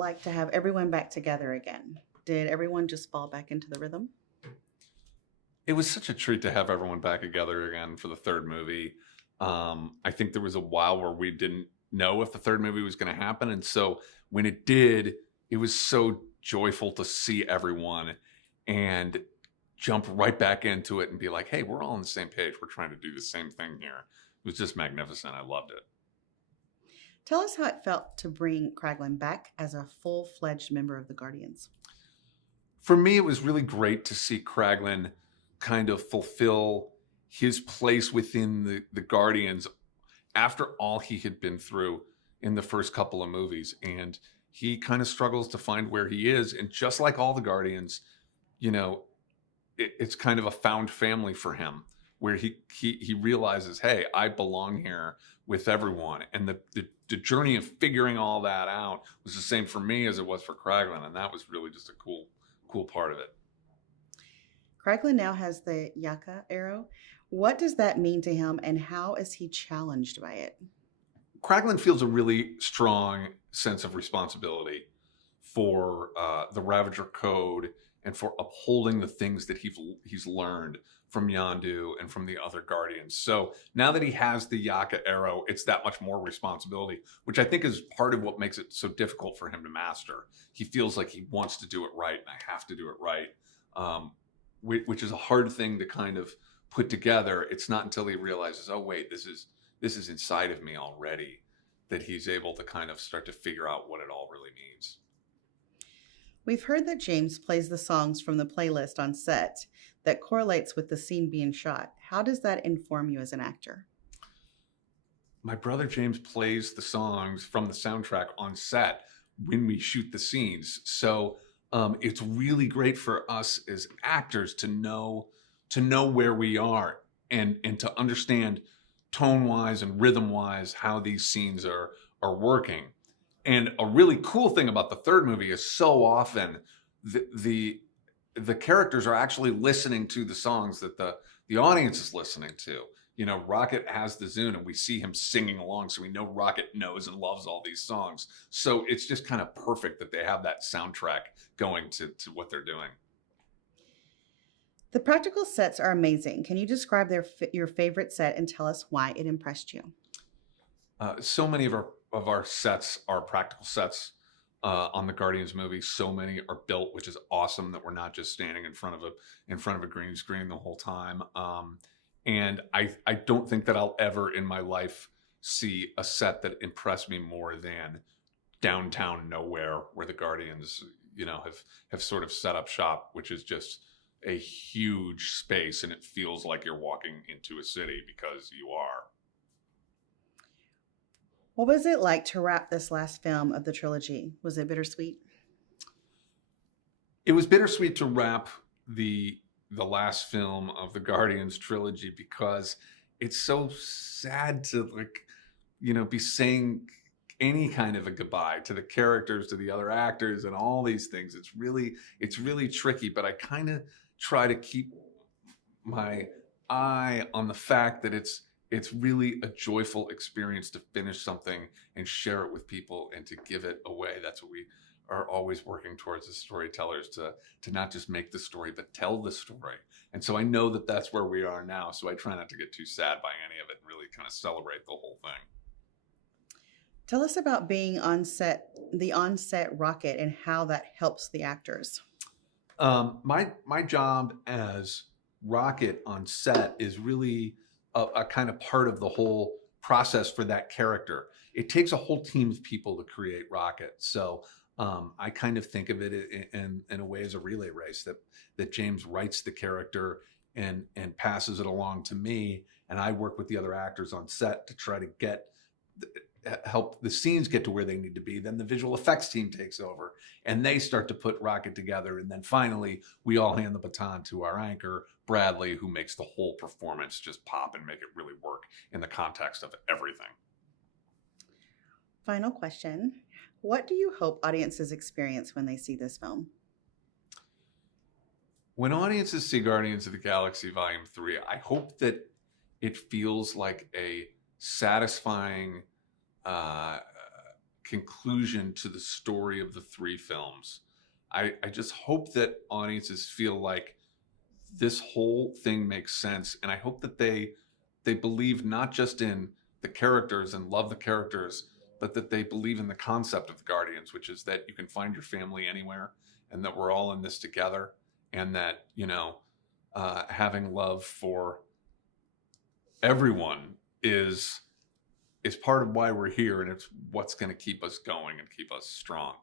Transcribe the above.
like to have everyone back together again? Did everyone just fall back into the rhythm? It was such a treat to have everyone back together again for the third movie. I think there was a while where we didn't know if the third movie was going to happen. And so when it did, it was so joyful to see everyone and jump right back into it and be like, hey, we're all on the same page. We're trying to do the same thing here. It was just magnificent. I loved it. Tell us how it felt to bring Kraglin back as a full fledged member of the Guardians. For me, it was really great to see Kraglin kind of fulfill his place within the Guardians after all he had been through in the first couple of movies. And he kind of struggles to find where he is. And just like all the Guardians, you know, it's kind of a found family for him where he realizes, hey, I belong here with everyone. And the journey of figuring all that out was the same for me as it was for Kraglin. And that was really just a cool part of it. Kraglin now has the Yaka arrow. What does that mean to him, and how is he challenged by it? Kraglin feels a really strong sense of responsibility for the Ravager code and for upholding the things that he's learned from Yondu and from the other Guardians. So now that he has the Yaka arrow, it's that much more responsibility, which I think is part of what makes it so difficult for him to master. He feels like he wants to do it right, and I have to do it right, which is a hard thing to kind of put together. It's not until he realizes, oh wait, this is inside of me already, that he's able to kind of start to figure out what it all really means. We've heard that James plays the songs from the playlist on set that correlates with the scene being shot. How does that inform you as an actor? My brother James plays the songs from the soundtrack on set when we shoot the scenes. So it's really great for us as actors to know where we are and to understand tone-wise and rhythm-wise how these scenes are working. And a really cool thing about the third movie is so often the characters are actually listening to the songs that the audience is listening to. You know, Rocket has the Zune and we see him singing along, so we know Rocket knows and loves all these songs. So it's just kind of perfect that they have that soundtrack going to what they're doing. The practical sets are amazing. Can you describe your favorite set and tell us why it impressed you? So many of our sets are practical sets on the Guardians movie. So many are built, which is awesome that we're not just standing in front of a green screen the whole time. And I don't think that I'll ever in my life see a set that impressed me more than downtown nowhere, where the Guardians, you know, have sort of set up shop, which is just a huge space, and it feels like you're walking into a city because you are. What was it like to wrap this last film of the trilogy? Was it bittersweet? It was bittersweet to wrap the last film of the Guardians trilogy because it's so sad to, like, you know, be saying any kind of a goodbye to the characters, to the other actors, and all these things. It's really tricky, but I kind of try to keep my eye on the fact that it's really a joyful experience to finish something and share it with people and to give it away. That's what we are always working towards as storytellers, to not just make the story, but tell the story. And so I know that that's where we are now. So I try not to get too sad by any of it and really kind of celebrate the whole thing. Tell us about being on set, the on-set Rocket, and how that helps the actors. My job as Rocket on set is really a kind of part of the whole process for that character. It takes a whole team of people to create Rocket. So I kind of think of it in a way as a relay race, that James writes the character and passes it along to me, and I work with the other actors on set to try to help the scenes get to where they need to be. Then the visual effects team takes over and they start to put Rocket together. And then finally, we all hand the baton to our anchor, Bradley, who makes the whole performance just pop and make it really work in the context of everything. Final question. What do you hope audiences experience when they see this film? When audiences see Guardians of the Galaxy Volume 3, I hope that it feels like a satisfying conclusion to the story of the 3 films. I just hope that audiences feel like this whole thing makes sense, and I hope that they believe not just in the characters and love the characters, but that they believe in the concept of the Guardians, which is that you can find your family anywhere, and that we're all in this together, and that, you know, having love for everyone is part of why we're here, and it's what's going to keep us going and keep us strong.